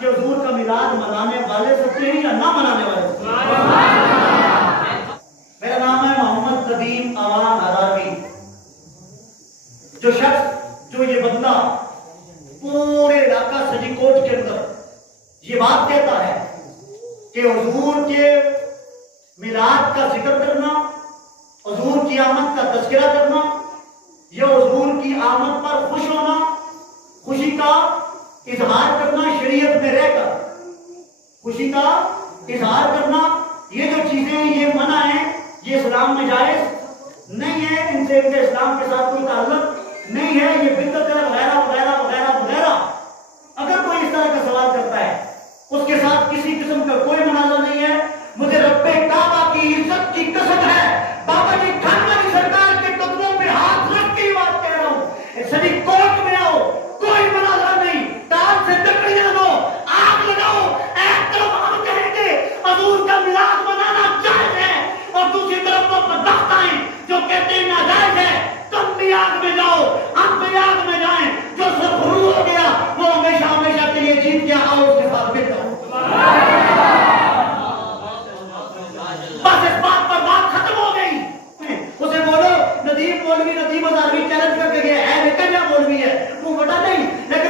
کہ حضور کا میلاد منانے والے سکتے ہیں یا نہ منانے والے سکتے ہیں؟ میرا نام ہے محمد ندیم امان ہراوی. جو شخص جو یہ بندہ پورے علاقہ سجی کوٹ کے اندر یہ بات کہتا ہے کہ حضور کے میلاد کا ذکر کرنا، حضور کی آمد کا تذکرہ کرنا، یا حضور کی آمد پر خوش ہونا، خوشی کا اظہار کرنا، شریعت میں رہ کر خوشی کا اظہار کرنا، یہ جو چیزیں یہ منع ہیں، یہ اسلام میں جائز نہیں ہے. ان سے اسلام کے ساتھ کوئی تعلق نہیں ہے، یہ بدعت ہے وغیرہ وغیرہ وغیرہ وغیرہ. اگر کوئی اس طرح کا سوال کرتا ہے اس کے ساتھ کسی قسم کا کوئی منازع نہیں ہے. مجھے رب کعبہ کی عزت کی قسم ہے، بابا جی خانوی سرکار کے قدموں پہ ہاتھ رکھ کے بات کہہ رہا ہوں، سبھی کوٹ میں آؤ، کوئی منازع نہیں، تار سے لکڑیاں لو، آگ لگاؤ، ایک طرف ہم کہیں گے حضور کا میلاد منانا جائز ہے اور دوسری طرف وہ بدبختیں جو کہتے ہیں ناجائز ہے. تم بھی آگ میں جاؤ، ہم بھی آگ میں جائیں. جو سرخرو ہو گیا وہ ہمیشہ ہمیشہ کے لیے جیت گیا. آؤ اس کے ساتھ مل جاؤ. بس اس بات پر بات ختم ہو گئی. اسے بولو ندیم مولوی ندیم ہزاروی چیلنج کر کے گیا ہے، لیکن کیا مولوی ہے، وہ بتا نہیں، لیکن